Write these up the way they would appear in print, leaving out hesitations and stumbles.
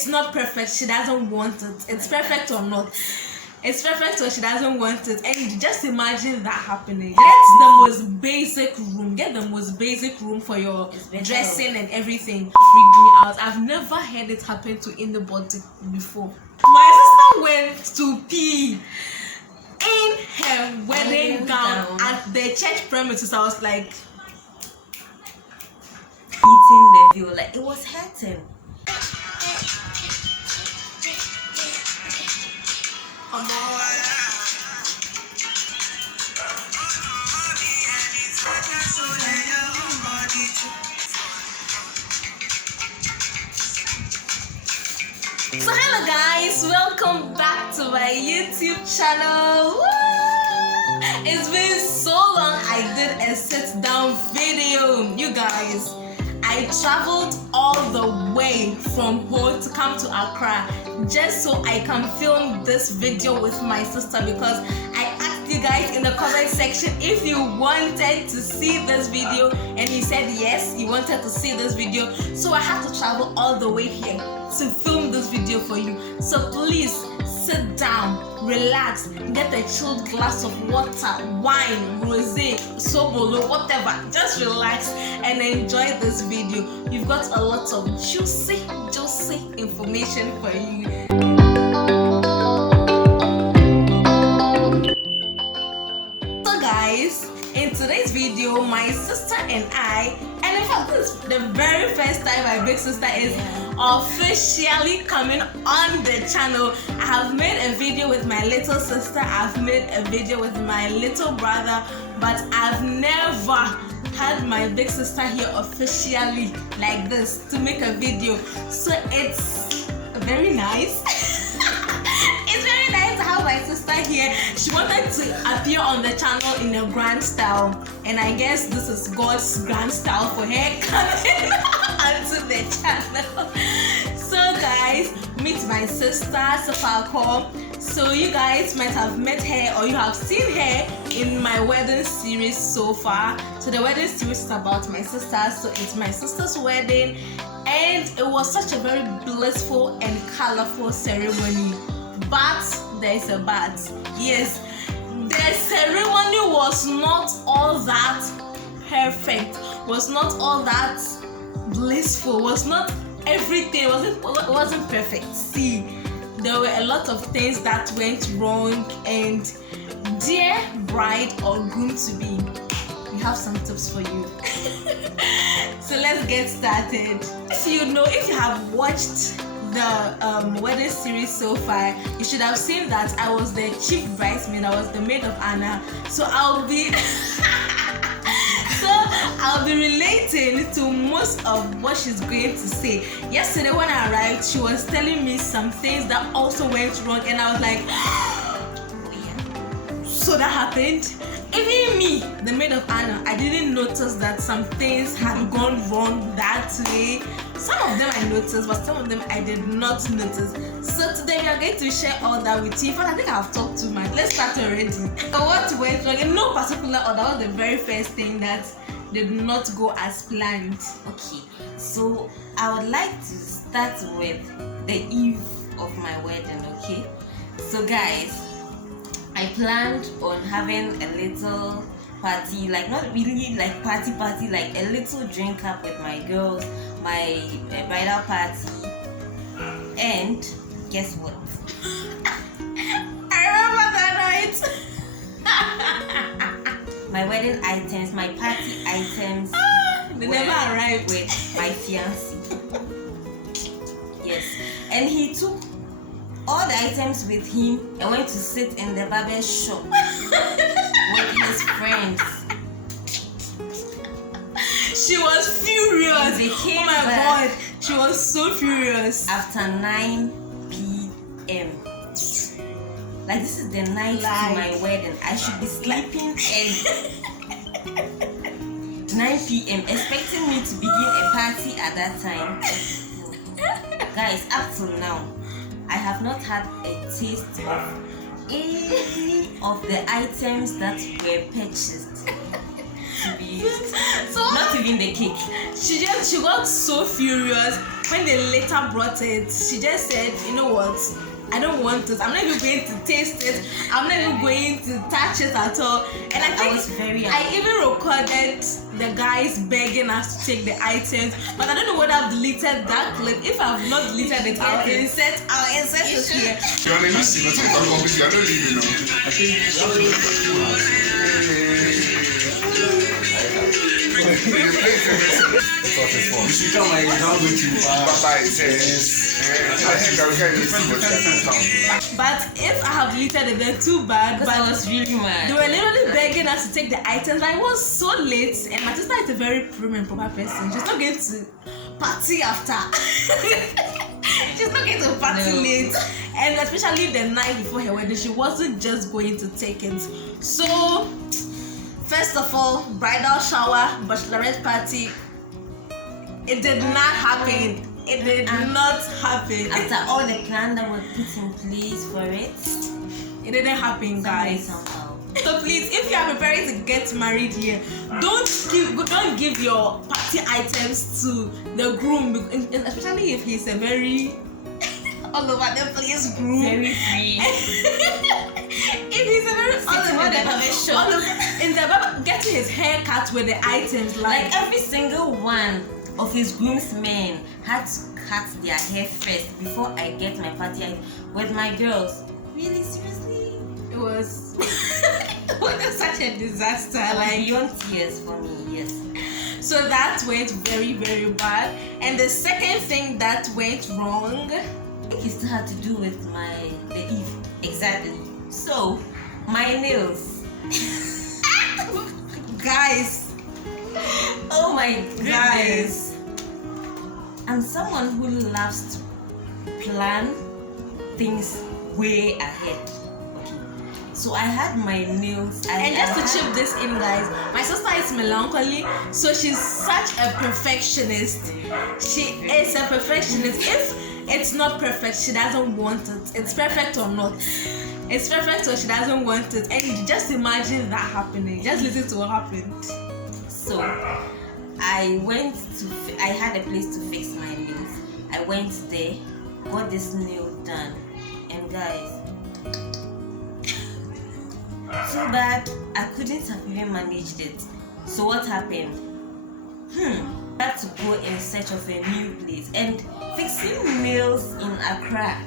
it's not perfect. She doesn't want it. It's perfect or not. It's perfect or she doesn't want it. And just imagine that happening. Get the most basic room. Get the most basic room for your dressing and everything. Freaked me out. I've never had it happen to anybody before. My sister went to pee in her wedding gown at the church premises. I was like, eating the view, like it was hurting. So hello guys, welcome back to my YouTube channel. Woo! It's been so long I did a sit down video. You guys, I traveled all the way from home to come to Accra just so I can film this video with my sister, because I asked you guys in the comment section if you wanted to see this video and you said yes, you wanted to see this video. So I had to travel all the way here to film this video for you. So please sit down, relax, get a chilled glass of water, wine, rosé, sobolo, whatever. Just relax and enjoy this video. You've got a lot of juicy information for you. So guys, in today's video, my sister and I, and in fact this is the very first time my big sister is officially coming on the channel. I have made a video with my little sister, I've made a video with my little brother, but I've never had my big sister here officially like this to make a video. So it's very nice. It's very nice to have my sister here. She wanted to appear on the channel in a grand style, and I guess this is God's grand style for her coming onto the channel. So guys, meet my sister Safako. So you guys might have met her or you have seen her in my wedding series so far. So the wedding series is about my sister. So it's my sister's wedding, and it was such a very blissful and colorful ceremony. But there's a but. Yes, the ceremony was not all that perfect, was not all that blissful, was not everything, wasn't perfect. See, there were a lot of things that went wrong, and dear bride or groom to be, we have some tips for you. So let's get started. If you have watched the wedding series so far, you should have seen that I was the chief bridesmaid, I was the maid of honor. So I'll be relating to most of what she's going to say. Yesterday when I arrived, she was telling me some things that also went wrong, and I was like, oh yeah, so that happened. Even me, the maid of honor, I didn't notice that some things had gone wrong that way. Some of them I noticed, but some of them I did not notice. So today we are going to share all that with you. But I think I've talked too much. Let's start already. So what went wrong? In no particular order, was the very first thing that did not go as planned. Okay, so I would like to start with the eve of my wedding. Okay, so guys, I planned on having a little party, like not really like party, like a little drink up with my girls, my bridal party. And guess what? I remember that night. My wedding items, my party items, they never arrived with my fiancé. Yes, and he took all the items with him and went to sit in the barber shop with his friends. She was furious. They came oh my god, she was so furious. After 9 p.m. Like, this is the night to my wedding. I should be sleeping and 9 p.m. expecting me to begin a party at that time. Guys, up till now, I have not had a taste of any of the items that were purchased. to be used. So Not even the cake. she got so furious when they later brought it. She just said, you know what, I don't want it. I'm not even going to taste it. I'm not even going to touch it at all. And I think was very I even recorded the guys begging us to take the items, but I don't know whether I've deleted that clip. If I've not deleted it, I'll insert it here. You want to see the type of company? I don't even know. I think you should come and down with you. But if I have deleted it, then too bad. But But I was really mad. they were literally begging us to take the items. But it was so late, and my sister is a very prim and proper person. She's not going to party after. She's not going to party late, and especially the night before her wedding, she wasn't just going to take it. So, first of all, bridal shower, bachelorette party. It did not happen. It did not happen. After all the plan that was put in place for it, It didn't happen, guys. somehow. So please, if you are preparing to get married here, don't give your party items to the groom, especially if he's a very all over the place groom. Very free. If he's a very in the barber, getting his hair cut with the items, Like every single one of his groomsmen had to cut their hair first before I get my party item. With my girls, really seriously, it was it was such a disaster. Like beyond tears for me. Yes. so that went very, very bad. And the second thing that went wrong, I think it still had to do with the eve. Exactly. So my nails. guys, Oh my goodness. guys. I'm someone who loves to plan things way ahead. Okay. So I had my nails. And just to chip this in, guys, my sister is melancholy, so she's such a perfectionist. She is a perfectionist. If it's not perfect, she doesn't want it. It's perfect or not. It's perfect or she doesn't want it. And just imagine that happening. Just listen to what happened. So I had a place to fix my nails. I went there, got this nail done, and guys, so bad I couldn't have even managed it. So what happened? I had to go in search of a new place, and fixing nails in Accra,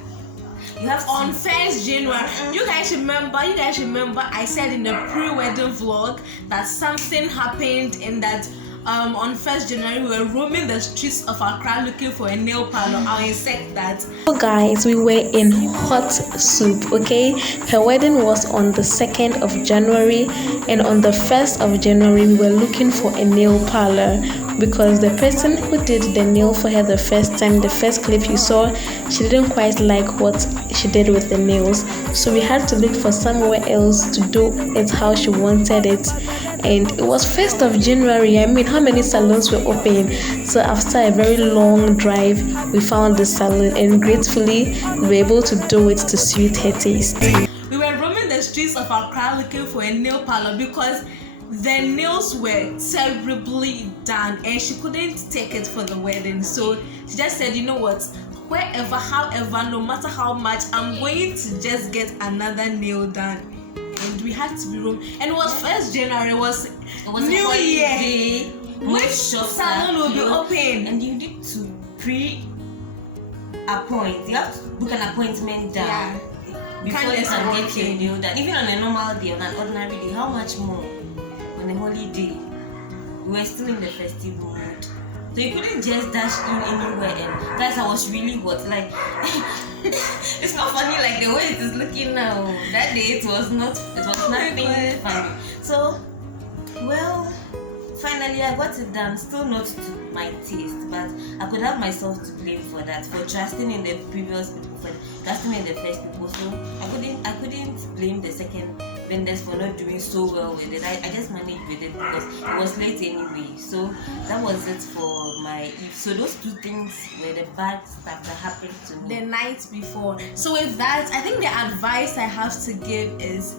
you have to On 1st January, you guys remember I said in the pre-wedding vlog that something happened in that on 1st January we were roaming the streets of Accra looking for a nail parlor. I'll insert that. So guys, we were in hot soup, okay? Her wedding was on the 2nd of January, and on the 1st of January we were looking for a nail parlor because the person who did the nail for her the first time, the first clip you saw, she didn't quite like what she did with the nails, so we had to look for somewhere else to do it how she wanted it. And it was 1st of January. I mean, how many salons were open? So after a very long drive, we found the salon, and gratefully we were able to do it to suit her taste. We were roaming the streets of Accra looking for a nail parlor because the nails were terribly done and she couldn't take it for the wedding. So she just said, you know what, wherever, however, no matter how much, I'm going to just get another nail done. And we had to be room. And it was 1st January, it was New Year. Day, Which salon will be open? and you need to pre-appoint. You have to book an appointment down before Can't you just can walk get your in. nail done. Even on a normal day, on an ordinary day, how much more on a holiday? We were still in the festive mood, so you couldn't just dash in anywhere. And guys, I was really hot. Like it's not funny like the way it is looking now. That day it was nothing funny. So well, finally I got it done. Still not to my taste, but I could have myself to blame for that, for trusting in the previous people, for trusting in the first people. So I couldn't blame the second vendors for not doing so well with it. I just managed with it because it was late anyway. So that was it for my eve. So those two things were the bad stuff that happened to me The night before. So with that, I think the advice I have to give is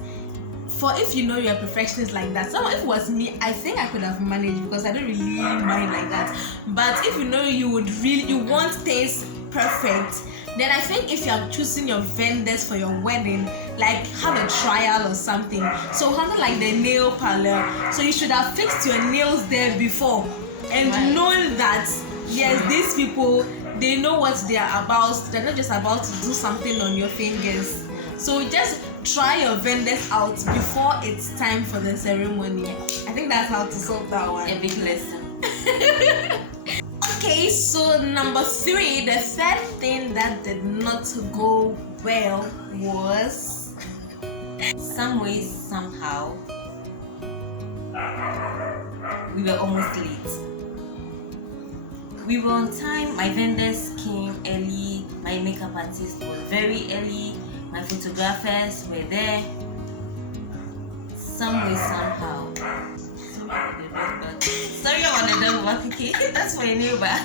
for if you know you're a perfectionist like that, so if it was me, I think I could have managed because I don't really mind like that. But if you know you want things perfect, then I think if you're choosing your vendors for your wedding, like have a trial or something. So something like the nail parlor. So you should have fixed your nails there before, and knowing that yes, these people, they know what they are about. They're not just about to do something on your fingers. So just try your vendors out before it's time for the ceremony. I think that's how to solve that one. A big lesson. Okay, so number 3, the third thing that did not go well was some way, somehow, we were almost late. We were on time. My vendors came early. My makeup artist was very early. My photographers were there. Some way, somehow. Sorry about the dog bark, okay? That's my neighbor.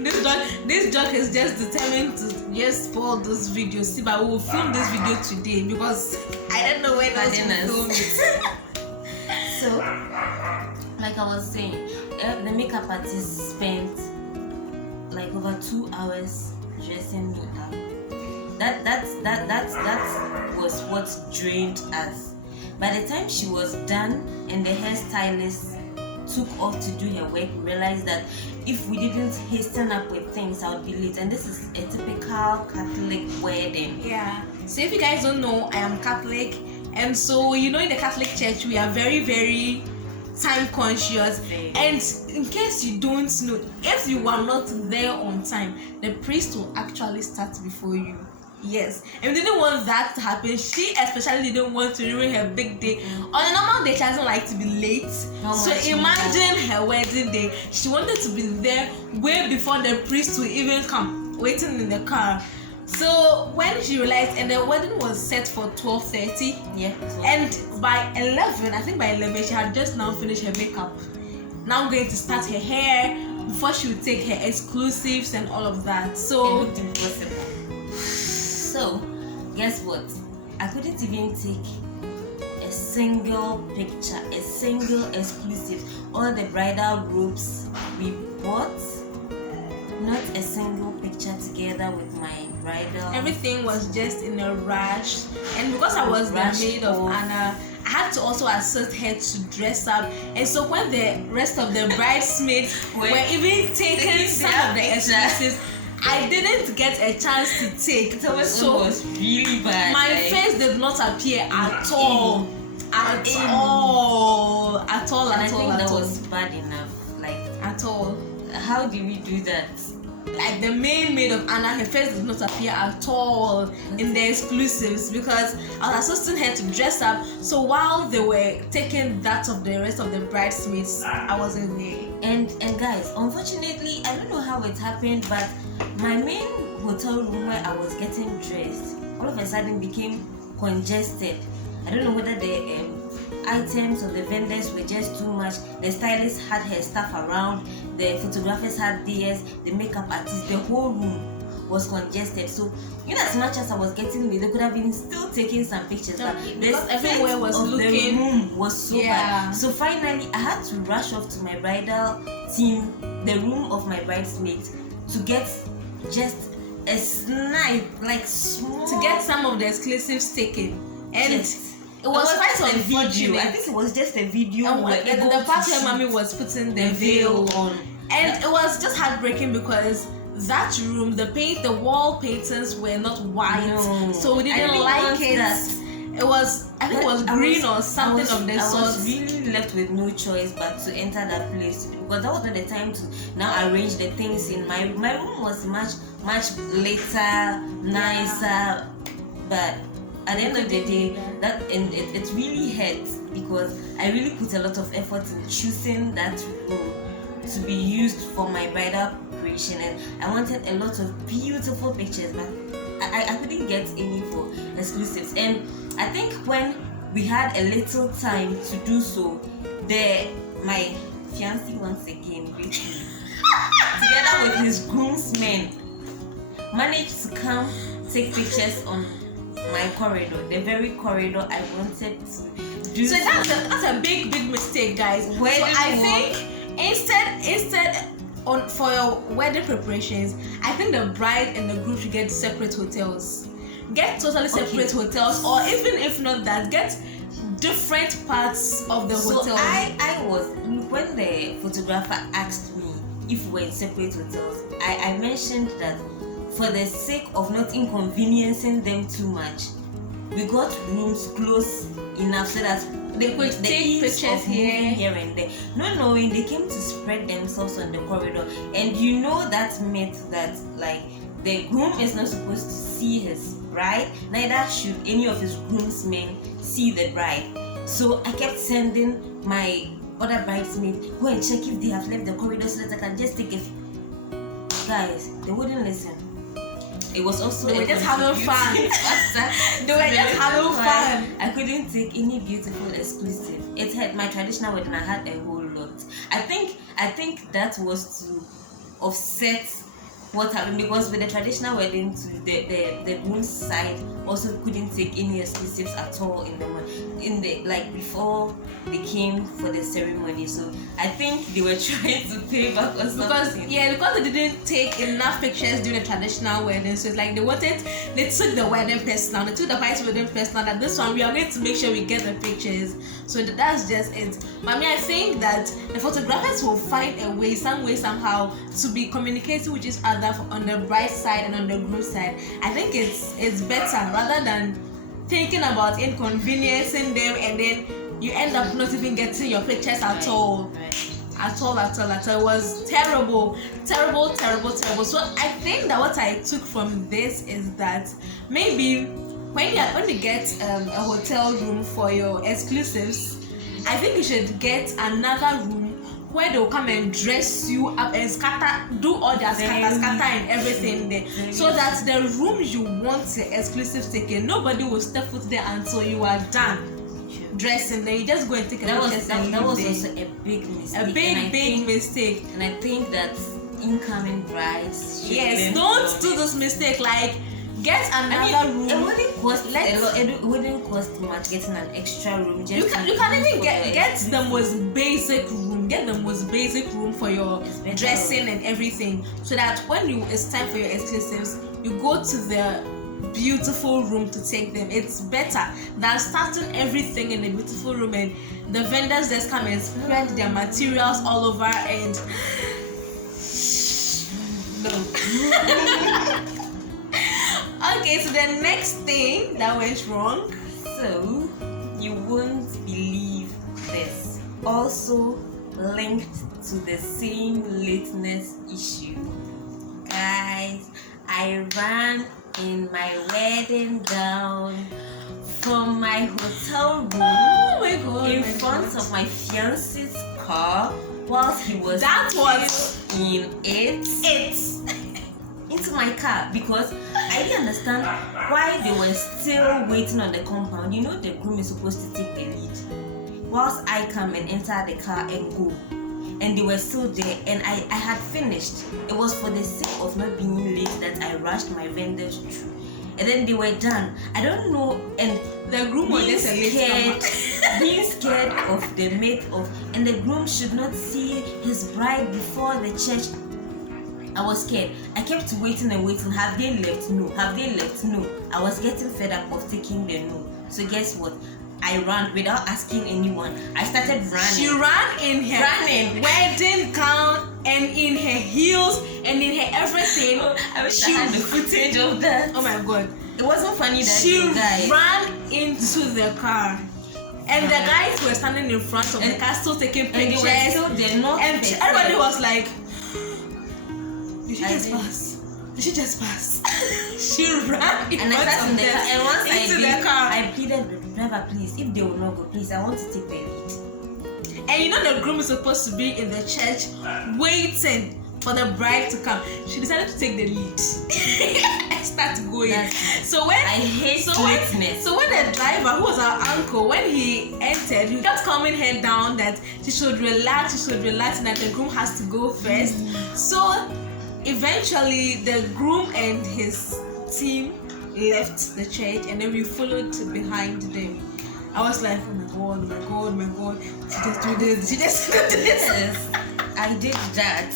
This dog is just determined to just spoil this video. See, but we will film this video today because I don't know when else we'll film it. So, like I was saying, the makeup artist spent like over 2 hours dressing me up. That was what drained us. By the time she was done and the hairstylist took off to do her work, we realized that if we didn't hasten up with things, I would be late. And this is a typical Catholic wedding. Yeah. So if you guys don't know, I am Catholic, and so in the Catholic Church we are very, very time conscious. And in case you don't know, if you are not there on time, the priest will actually start before you. Yes, and we didn't want that to happen. She especially didn't want to ruin her big day. On a normal day, she doesn't like to be late. So imagine her wedding day. She wanted to be there way before the priest will even come, waiting in the car. So when she realized, and the wedding was set for 12:30, and by 11, I think by 11 she had just now finished her makeup. Now going to start her hair before she would take her exclusives and all of that. So it looked impossible. So, guess what? I couldn't even take a single picture, a single exclusive. All the bridal robes we bought, not a single picture together with my bridal. Everything was just in a rush. And because I was the maid of Anna, I had to also assist her to dress up. And so when the rest of the bridesmaids were even taking some of the exclusives, I didn't get a chance to take. So it was really bad. My face did not appear at all. At all. At all. And I think that was bad enough. Like, at all. How did we do that? Like the main maid of Anna, her face did not appear at all in the exclusives because I was assisting her to dress up. So while they were taking that of the rest of the bridesmaids, I wasn't there. And guys, unfortunately, I don't know how it happened, but my main hotel room where I was getting dressed all of a sudden became congested. I don't know whether the items or the vendors were just too much. The stylist had her stuff around, the photographers had theirs, the makeup artist, the whole room was congested. So, as much as I was getting me, they could have been still taking some pictures, but because everywhere was looking. The room was so bad. So finally, I had to rush off to my bridal team, the room of my bridesmaids, to get just a snipe, like small, to get some of the exclusives taken. And it was quite a video. I think it was just a video. And the part where mommy was putting the veil on. And it was just heartbreaking because that room, the wall paintings were not white. No, so we didn't like it. It was, I think it was green or something of the sort. I was really left with no choice but to enter that place because that was not the time to now arrange the things in my room. My room was much later, nicer, but at the end of the day, it really hurt because I really put a lot of effort in choosing that room to be used for my bridal preparation, and I wanted a lot of beautiful pictures, but I couldn't get any for exclusives. And I think when we had a little time to do so, my fiancé once again together with his groomsmen managed to come take pictures on my corridor, the very corridor I wanted to do. So that's a big mistake, guys. So I think instead for your wedding preparations, I think the bride and the groom should get separate hotels. Get totally separate hotels, or even if not that, get different parts of the hotel. So I was, when the photographer asked me if we're in separate hotels, I mentioned that for the sake of not inconveniencing them too much, we got rooms close enough so that they could take pictures here and there. Not knowing they came to spread themselves on the corridor, and you know that myth that like the groom is not supposed to see his bride, neither should any of his groomsmen see the bride. So I kept sending my other bridesmaids, go and check if they have left the corridor so that I can just take it. Guys, they wouldn't listen. It was also they were just having fun. They were just having fun. I couldn't take any beautiful exclusive. It had my traditional wedding. I had a whole lot. I think that was to offset what happened, because with the traditional wedding, the groom's side also couldn't take any exclusives at all in the like before they came for the ceremony. So I think they were trying to pay back or something. Because they didn't take enough pictures during the traditional wedding. So it's like they took the wedding personal, they took the white wedding personal, that this one we are going to make sure we get the pictures. So that's just it. But I think that the photographers will find a way, some way, somehow, to be communicating with each other on the bride side and on the groom side. I think it's better rather than thinking about inconveniencing them and then you end up not even getting your pictures at all. At all. It was terrible. So I think that what I took from this is that maybe when you get a hotel room for your exclusives, I think you should get another room where they'll come and dress you up and do all their scatter and everything there, so that the room you want your exclusives taken, nobody will step foot there until you are done dressing. Then you just go and take a picture. That was also a big mistake. A big mistake. And I think that incoming brides don't do this mistake. Like, get another room. It wouldn't cost a lot. It wouldn't cost much getting an extra room. You can even get the most basic room. Get the most basic room for your dressing and everything, so that when it's time for your exclusives, you go to the beautiful room to take them. It's better than starting everything in a beautiful room and the vendors just come and spread their materials all over and Okay, so the next thing that went wrong. So you won't believe this. Also linked to the same lateness issue. Guys, I ran in my wedding gown from my hotel room in front of my fiance's car whilst he was in it into my car, because I didn't understand why they were still waiting on the compound. You know the groom is supposed to take the lead whilst I come and enter the car and go, and they were still there, and I had finished. It was for the sake of not being late that I rushed my vendors through, and then they were done. I don't know, and the groom was just being scared of the maid and the groom should not see his bride before the church. I was scared. I kept waiting. Have they left? No. Have they left? No. I was getting fed up of taking the no. So guess what? I ran without asking anyone. I started running. She ran in her wedding gown and in her heels and in her everything. I wish I had the footage of that. Oh my god. It wasn't funny that she ran into the car. And the guys were standing in front of the car still taking pictures. And everybody was like, did she just pass? She ran in front of the car. And once the car. I pleaded with the driver, please, if they will not go, please, I want to take the lead. And you know the groom is supposed to be in the church waiting for the bride to come. She decided to take the lead. I started going. So when the driver, who was our uncle, when he entered, he kept calming her down that she should relax, and that the groom has to go first. So eventually the groom and his team left the church and then we followed behind them. I was like, oh my god, she just do this. Yes, I did that.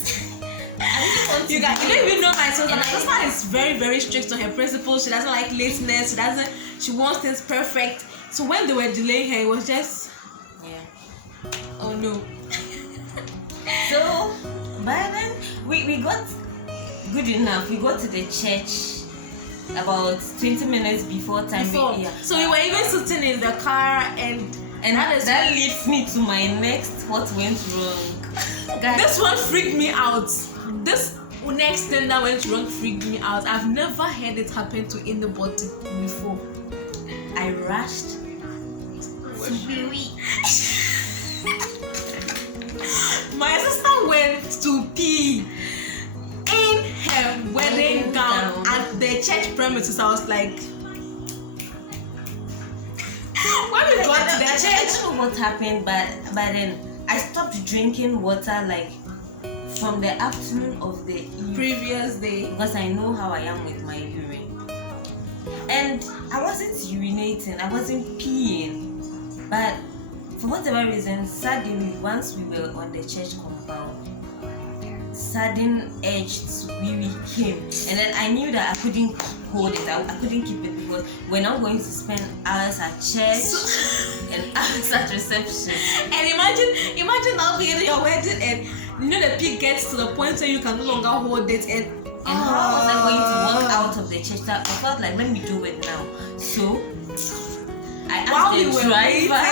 You don't even know my sister. My sister is very, very strict on her principles. She doesn't like lateness. She wants things perfect. So when they were delaying her, it was just, oh no. So by then we got good enough. We got to the church about 20 minutes before time. So we were even sitting in the car and that leads me to my next what went wrong. Guys, this one freaked me out. This next thing that went wrong freaked me out. I've never had it happen to anybody before. I rushed. My sister went to pee in her wedding gown at the church premises. I was like, when we got to the church, I don't know what happened, but then I stopped drinking water like from the afternoon of the previous day because I know how I am with my urine, and I wasn't urinating, I wasn't peeing, but for whatever reason, suddenly once we were on the church compound, sudden urge to really came, and then I knew that I couldn't hold it. I couldn't keep it because we're not going to spend hours at church and hours at reception. And imagine now being at your wedding and the pee gets to the point where you can no longer hold it and how was I going to walk out of the church? I felt like, let me do it now. So I asked the driver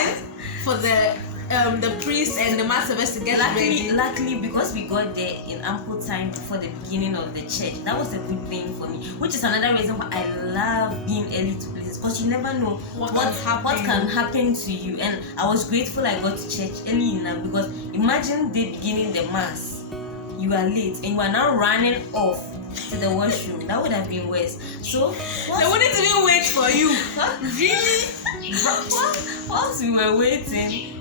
for the priest and the mass service to get ready. Luckily, because we got there in ample time before the beginning of the church, that was a good thing for me. Which is another reason why I love being early to places, because you never know what can happen to you. And I was grateful I got to church early enough, because imagine they beginning the mass, you are late, and you are now running off to the washroom. That would have been worse. So they wouldn't even wait for you. Really? Whilst we were waiting,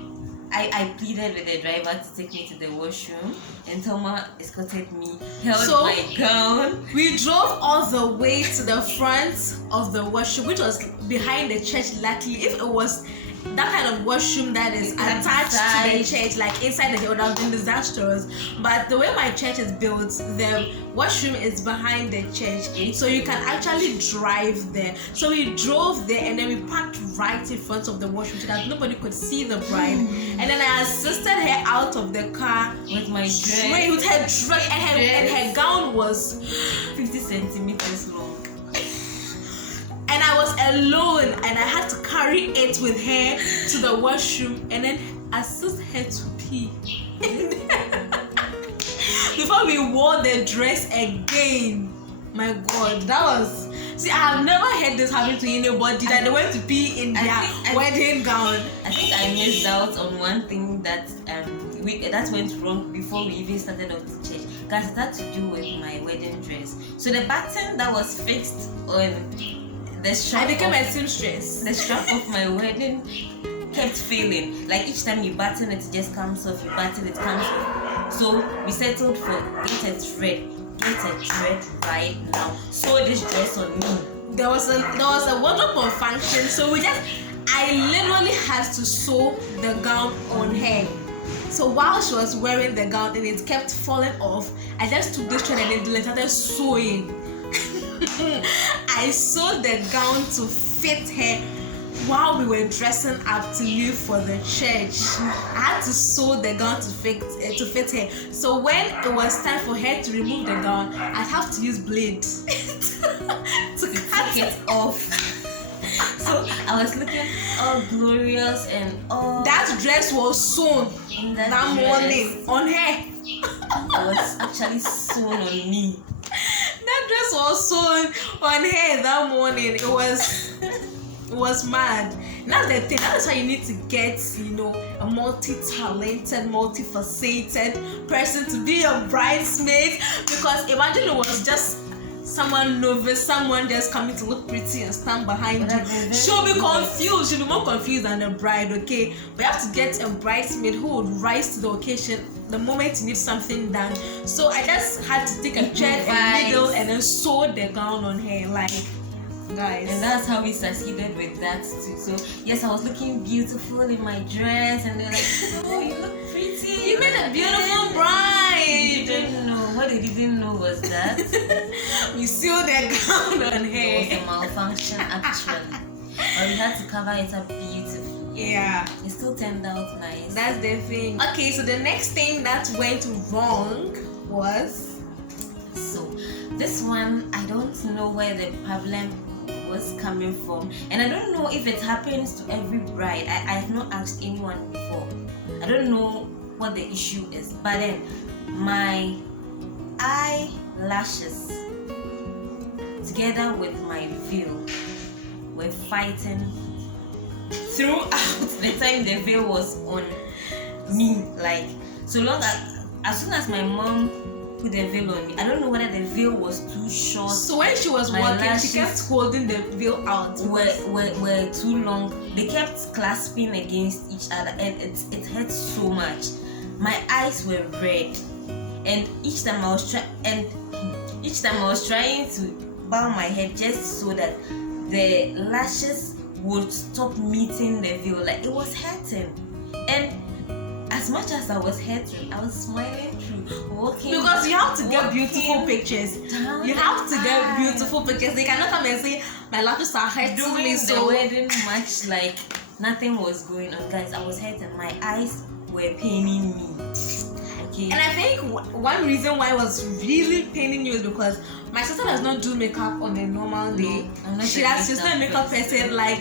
I pleaded with the driver to take me to the washroom, and Thelma escorted me, held my gown. We drove all the way to the front of the washroom, which was behind the church. Luckily, if it was that kind of washroom that is attached to the church, like inside the church, would have been disastrous. But the way my church is built, the washroom is behind the church, so you can actually drive there. So we drove there and then we parked right in front of the washroom so that nobody could see the bride. And then I assisted her out of the car with my dress, with her dress, and her gown was 50 centimeters long. And I was alone, and I had to carry it with her to the washroom and then assist her to pee. Before we wore the dress again. My God, that was... See, I have never had this happen to anybody, that they went to pee in their wedding gown. I think I missed out on one thing that that went wrong before we even started off the church. Because it had to do with my wedding dress. So the button that was fixed on the strap, I became a seamstress. The strap of my wedding kept failing. Like each time you button it, just comes off. You button it, comes off. So we settled for get a thread right now. Sew this dress on me. There was a wonderful function, so I literally had to sew the gown on her. So while she was wearing the gown and it kept falling off, I just took this thread and then started sewing. I sewed the gown to fit her while we were dressing up to leave for the church. I had to sew the gown to fit her. So when it was time for her to remove the gown, I'd have to use blade to cut it off. So I was looking all glorious and all... That dress was sewn that morning on her. It was actually sewn on me. That dress was sewn on her that morning. It was mad. That's the thing. That's why you need to get, a multi-talented, multifaceted person to be your bridesmaid. Because imagine it was just someone novice, someone just coming to look pretty and stand behind you. She'll be confused. She'll be more confused than a bride, okay? But you have to get a bridesmaid who would rise to the occasion the moment you need something done. So I just had to take a thread and needle and then sew the gown on her. Like, guys. And that's how we succeeded with that too. So yes, I was looking beautiful in my dress, and they're like, "Oh, you look pretty. You made a beautiful You bride." didn't know. What they didn't know was that We sewed their gown on it was her. a malfunction actually, but we had to cover it up beautifully. Yeah, It still turned out nice. that's the thing. Okay, so the next thing that went wrong was So this one, I don't know where the problem was coming from, and I don't know if it happens to every bride. I have not asked anyone before. I don't know what the issue is, but then my eyelashes together with my veil were fighting throughout the time the veil was on me. Like, so long as soon as my mom put the veil on me, I don't know whether the veil was too short. so when she was My walking, she lashes kept holding the veil out. were too long. They kept clasping against each other, and it hurt so much. My eyes were red, and each time I was trying to bow my head just so that the lashes would stop meeting the veil. Like, it was hurting, and as much as I was hurting, I was smiling through walking. Because you have to get walking beautiful pictures. down You the have to get aisle. beautiful pictures. They cannot come and say my lashes are hurting Doing me. the So wedding match like nothing was going on, guys. I was hurting. My eyes were paining me. Okay. and I think one reason why it was really paining you is because my sister does not do makeup on a normal day. I'm not She's not a makeup person. Like,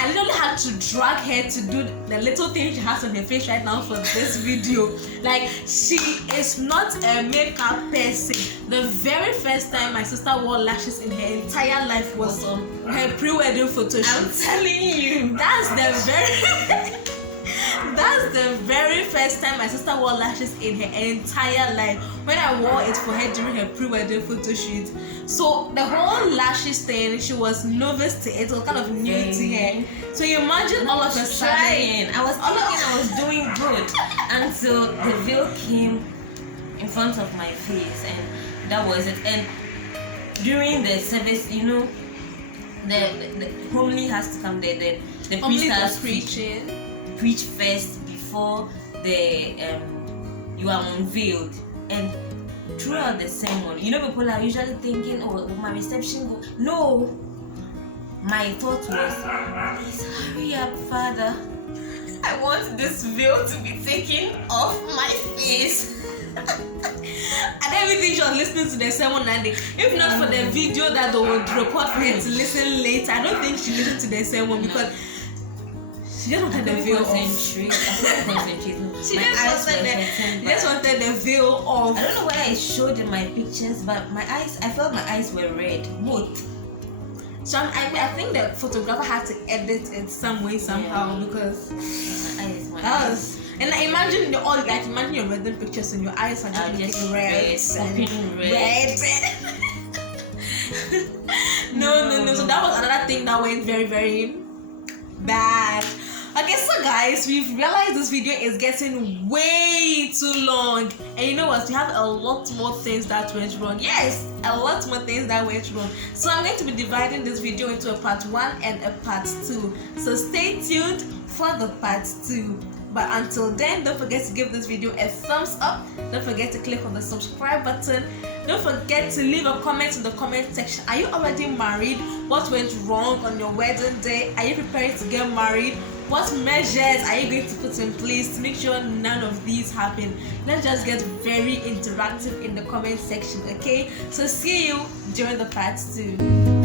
I literally had to drag her to do the little thing she has on her face right now for this video. Like, she is not a makeup person. The very first time my sister wore lashes in her entire life was on her pre-wedding photo shoot. I'm telling you. That's the very first time my sister wore lashes in her entire life, when I wore it for her during her pre-wedding photo shoot. So the whole lashes thing, she was novice to it. It was kind of new to her. So you imagine all of a sudden, I was thinking I was doing good until the veil came in front of my face, and that was it. And during the service, you know, the homily has to come there. The only priest has the to preaching. preach first before the you are unveiled. And throughout the sermon, you know, people are usually thinking, "Oh, will my reception go?" No, my thought was, "Please hurry up, Father. I want this veil to be taken off my face." And everything she was listening to the sermon that day. If not for the video that they would record for her to listen later, I don't think she listened to the sermon because she just wanted the veil off. She She just wanted the veil off. I don't know whether I showed in my pictures, but I felt my eyes were red, both. So I think the photographer had to edit it some way somehow because My that eyes. was. And I imagine imagine your wedding pictures and your eyes are Are just just red, open red. No. So that was another thing that went very, very bad. Okay, so guys, we've realized this video is getting way too long, and you know what? We have a lot more things that went wrong. Yes, a lot more things that went wrong. So I'm going to be dividing this video into a part 1 and a part 2. So stay tuned for the part 2. But until then, don't forget to give this video a thumbs up. Don't forget to click on the subscribe button. Don't forget to leave a comment in the comment section. Are you already married? What went wrong on your wedding day? Are you preparing to get married? What measures are you going to put in place to make sure none of these happen? Let's just get very interactive in the comment section, okay? So see you during the part 2.